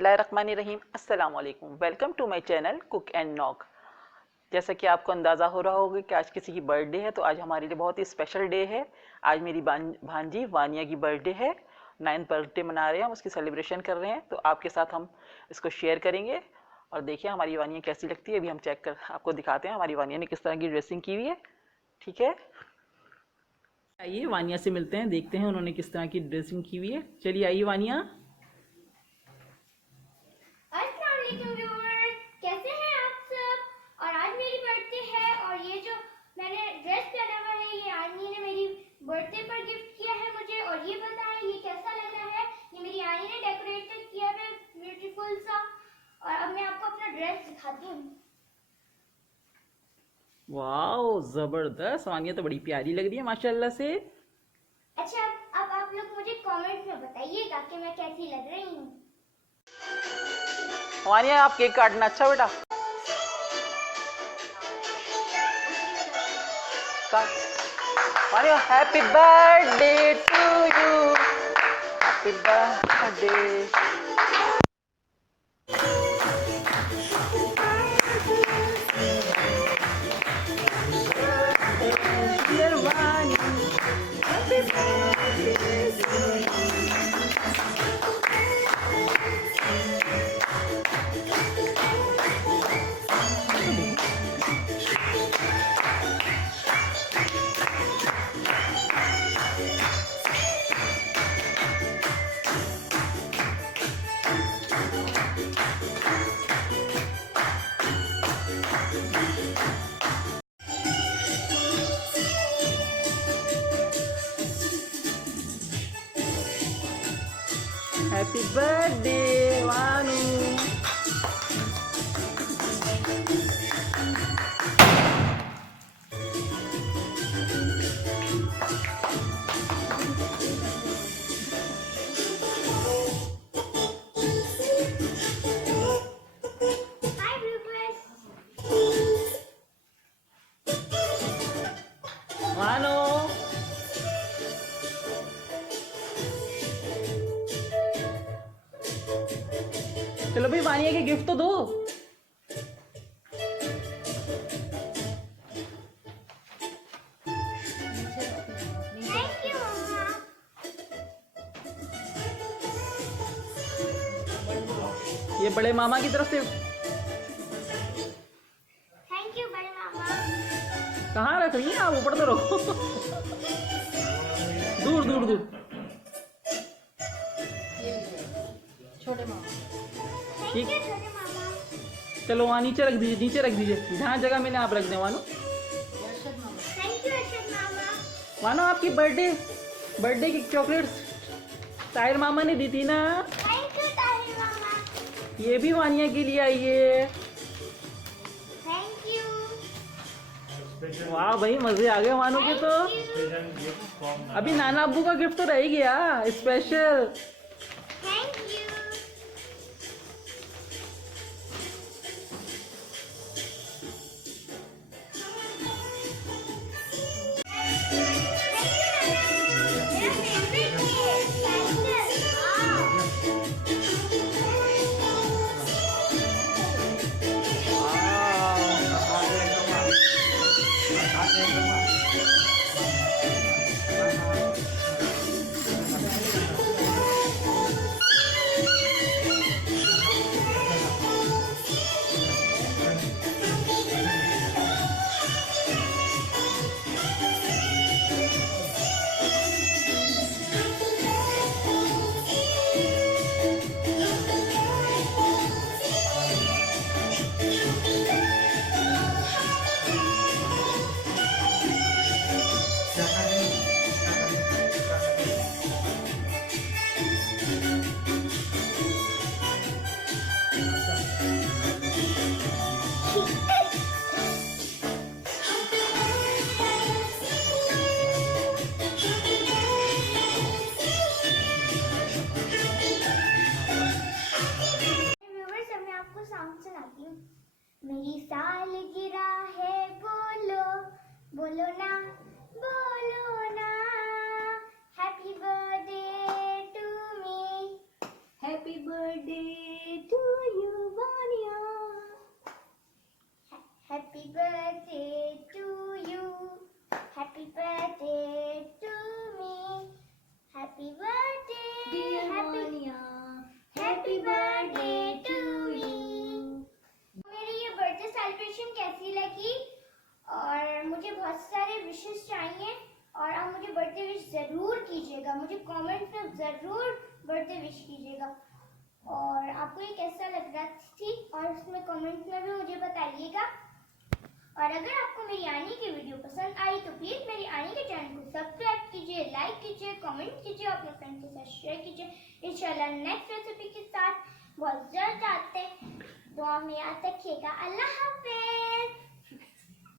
बिस्मिल्लाहिर्रहमानिर्रहीम। अस्सलाम वालेकुम। Welcome to my channel cook and knock. जैसा कि आपको अंदाज़ा हो रहा होगा कि आज किसी की बर्थडे है, तो आज हमारे लिए बहुत ही स्पेशल डे है। आज मेरी भांजी वानिया की बर्थडे है। 9th बर्थडे मना रहे हैं हम, उसकी सेलिब्रेशन कर रहे हैं। तो आपके साथ हम इसको शेयर करेंगे और देखिए हमारी वानिया कैसी लगती है। अभी हम चेक कर आपको दिखाते हैं हमारी वानिया ने किस तरह की ड्रेसिंग की हुई है। ठीक है, आइए वानिया से मिलते हैं, देखते हैं उन्होंने किस तरह की ड्रेसिंग की हुई है। चलिए आइए वानिया। कैसे हैं आप सब? और आज मेरी बर्थडे है और ये जो मैंने ड्रेस पहना हुआ है ये आनी ने मेरी बर्थडे पर गिफ्ट किया है मुझे। और ये बताएं ये कैसा लग रहा है? ये मेरी आनी ने डेकोरेटेड किया है ब्यूटीफुल सा। और अब मैं आपको अपना ड्रेस दिखाती हूँ। वाओ, जबरदस्त। वानिया तो बड़ी प्यारी लग रही है माशाल्लाह से। अच्छा, अब आप लोग मुझे कमेंट में बताइएगा कि मैं कैसी लग रही हूँ। वानिया आप केक काटना। अच्छा बेटा, Wania happy birthday to you, happy birthday. Happy birthday, Wanu. Hi viewers. Wanu. चलो भाई वानिया के गिफ्ट तो दो। Thank you मम्मा। ये बड़े मामा की तरफ से। थैंक यू बड़े मामा। कहाँ रख रही हैं आप? ऊपर तो रखो। दूर दूर दूर। छोटे मामा। थैंक यू छोटे मामा। चलो वहाँ नीचे रख दीजिए, नीचे रख दीजिए, जहाँ जगह मिले आप रख दें। वानो, थैंक यू अर्शद मामा। वानो आपकी बर्थडे की चॉकलेट्स ताहिर मामा ने दी थी ना, थैंक यू ताहिर मामा। ये भी वानिया के लिए आई है। Thank you. वाह भाई, मजे आ गए वानो के तो। अभी नाना अब्बू का गिफ्ट तो रह ही गया स्पेशल। Thank you. मेरी सालगिरह है, बोलो बोलो ना, बोलो ना। Happy birthday to me, happy birthday मुझे बहुत सारे विशेस चाहिए और आप मुझे बर्थडे विश ज़रूर कीजिएगा, मुझे कमेंट में ज़रूर बर्थडे विश कीजिएगा। और आपको ये कैसा लग रहा थी और उसमें कमेंट में भी मुझे बताइएगा। और अगर आपको मेरी आनी की वीडियो पसंद आई तो प्लीज़ मेरी आनी के चैनल को सब्सक्राइब कीजिए, लाइक कीजिए, कमेंट कीजिए, अपने फ्रेंड के साथ शेयर कीजिए। इंशाल्लाह नेक्स्ट रेसिपी के साथ बहुत जल्द आते हैं। दुआ में याद रखिएगा। अल्लाह हाफिज़।